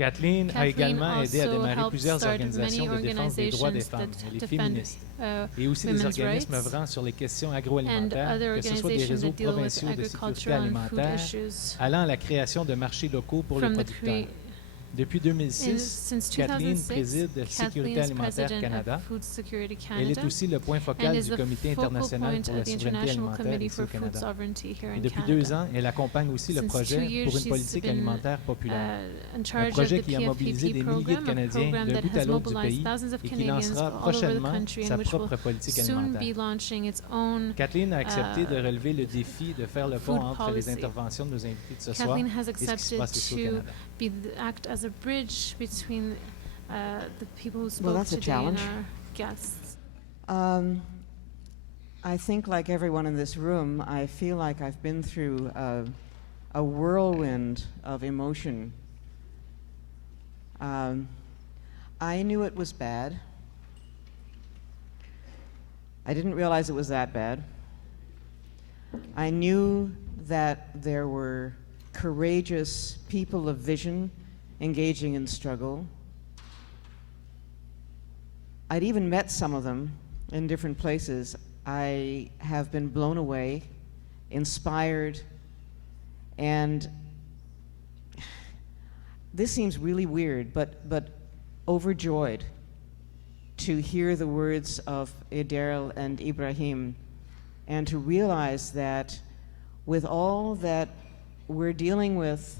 Kathleen a également aidé à also démarrer helped plusieurs start organisations many de défense des droits des organizations femmes, that les defend féministes, et aussi des women's organismes rights œuvrant sur les questions and agroalimentaires, other que ce soit des organizations réseaux that deal with provinciaux de sécurité agricultural and food alimentaire, issues. allant à la création de marchés locaux pour les From the producteurs. Depuis 2006, Since Kathleen 2006, préside Sécurité Kathleen is alimentaire president Canada. of Food Security Elle est Canada aussi le point and focal is du the Comité focal international point pour of la the souveraineté International alimentaire Committee ici au for Food Canada. Sovereignty here Et in depuis Canada. 2 ans, elle accompagne aussi le Since 2 projet years, pour une she's politique been, alimentaire populaire. in Un charge of projet the qui a mobilisé des PFPP milliers de program, a Canadiens program d'un that bout à has l'autre du mobilized pays thousands of et qui Canadians lancera all over the prochainement country sa and which will propre politique soon alimentaire. be launching its own Kathleen a accepté de relever le défi de faire le pont food entre les policy. interventions de nos invités de ce soir Kathleen has et ce qui se accepted passe ici au to Canada. act as a bridge between the people who Well, spoke that's a today and challenge. our guests. I think, like everyone in this room, I feel like I've been through a whirlwind of emotion. I knew it was bad. I didn't realize it was that bad. I knew that there were courageous people of vision engaging in struggle. I'd even met some of them in different places. I have been blown away, inspired, and this seems really weird, but overjoyed to hear the words of Adair and Ibrahim and to realize that with all that we're dealing with,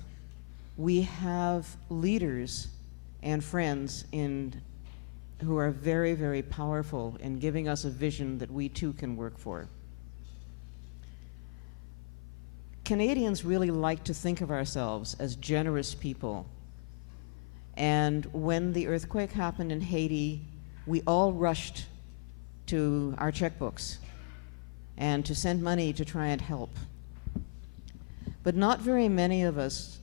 we have leaders and friends who are very, very powerful in giving us a vision that we too can work for. Canadians really like to think of ourselves as generous people. And when the earthquake happened in Haiti, we all rushed to our checkbooks and to send money to try and help. But not very many of us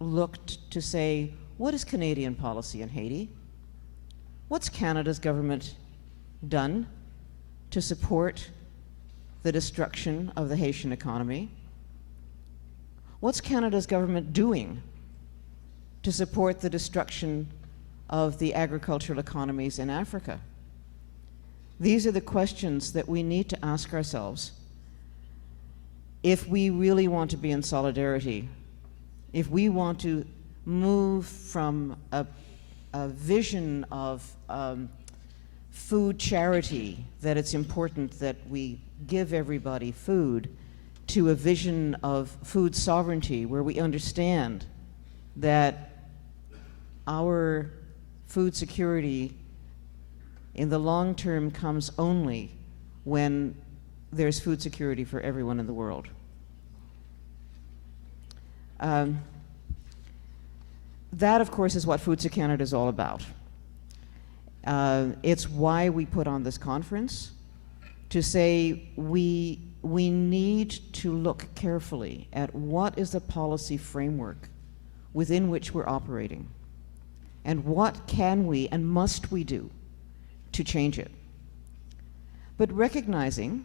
looked to say, what is Canadian policy in Haiti? What's Canada's government done to support the destruction of the Haitian economy? What's Canada's government doing to support the destruction of the agricultural economies in Africa? These are the questions that we need to ask ourselves if we really want to be in solidarity, if we want to move from a vision of food charity, that it's important that we give everybody food, to a vision of food sovereignty where we understand that our food security in the long term comes only when there's food security for everyone in the world. That, of course, is what Food to Canada is all about. It's why we put on this conference, to say we need to look carefully at what is the policy framework within which we're operating, and what can we and must we do to change it. But recognizing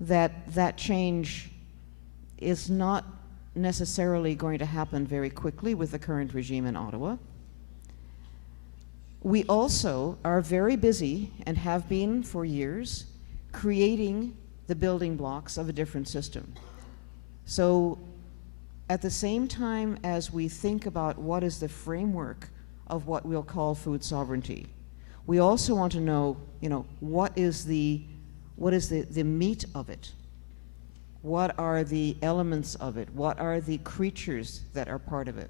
that that change is not necessarily going to happen very quickly with the current regime in Ottawa. We also are very busy, and have been for years, creating the building blocks of a different system. So at the same time as we think about what is the framework of what we'll call food sovereignty, we also want to know, what is the meat of it? What are the elements of it? What are the creatures that are part of it?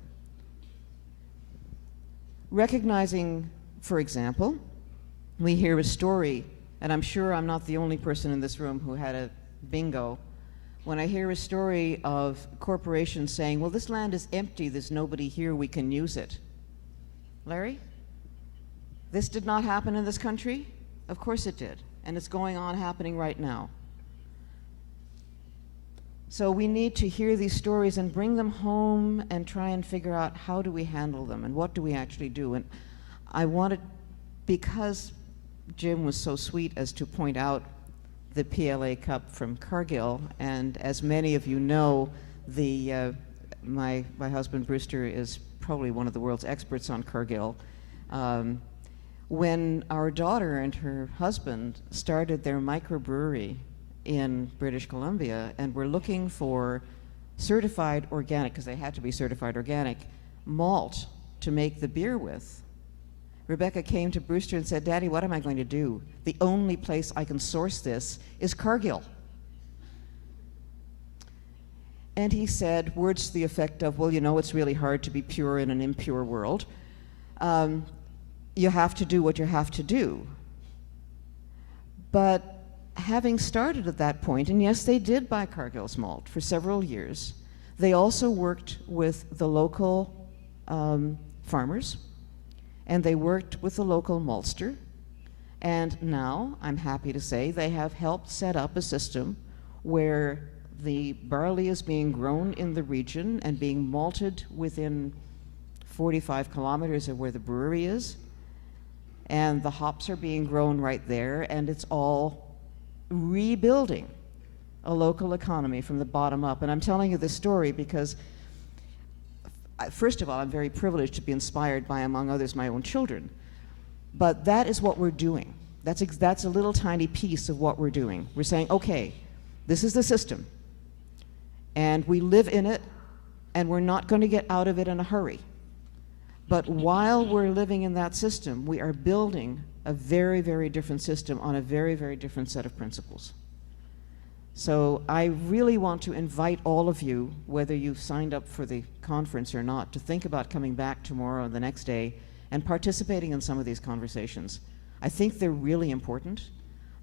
Recognizing, for example, we hear a story, and I'm sure I'm not the only person in this room who had a bingo, when I hear a story of corporations saying, well, this land is empty, there's nobody here, we can use it. Larry? This did not happen in this country? Of course it did, and it's going on happening right now. So we need to hear these stories and bring them home and try and figure out how do we handle them and what do we actually do. And I wanted, because Jim was so sweet as to point out the PLA Cup from Cargill, and as many of you know, my husband Brewster is probably one of the world's experts on Cargill. When our daughter and her husband started their microbrewery in British Columbia and were looking for certified organic, because they had to be certified organic, malt to make the beer with, Rebecca came to Brewster and said, "Daddy, what am I going to do? The only place I can source this is Cargill." And he said words to the effect of, "Well, you know, it's really hard to be pure in an impure world. You have to do what you have to do." But having started at that point, and yes, they did buy Cargill's malt for several years, they also worked with the local farmers, and they worked with the local maltster, and now, I'm happy to say, they have helped set up a system where the barley is being grown in the region and being malted within 45 kilometers of where the brewery is, and the hops are being grown right there, and it's all rebuilding a local economy from the bottom up. And I'm telling you this story because, first of all, I'm very privileged to be inspired by, among others, my own children. But that is what we're doing. That's a little tiny piece of what we're doing. We're saying, okay, this is the system, and we live in it, and we're not going to get out of it in a hurry. But while we're living in that system, we are building a very, very different system on a very, very different set of principles. So I really want to invite all of you, whether you've signed up for the conference or not, to think about coming back tomorrow or the next day and participating in some of these conversations. I think they're really important.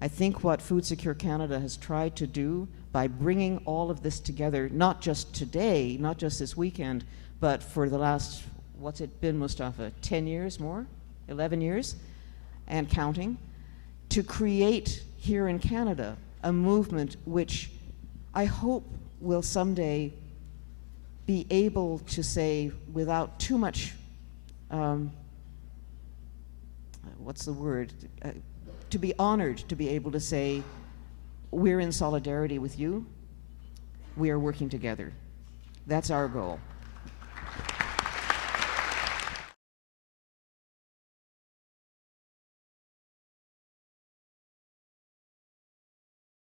I think what Food Secure Canada has tried to do by bringing all of this together, not just today, not just this weekend, but for the last, what's it been, Mustafa, 10 years more? 11 years? And counting, to create here in Canada a movement which I hope will someday be able to say, without too much, what's the word, to be honored to be able to say, we're in solidarity with you, we are working together. That's our goal.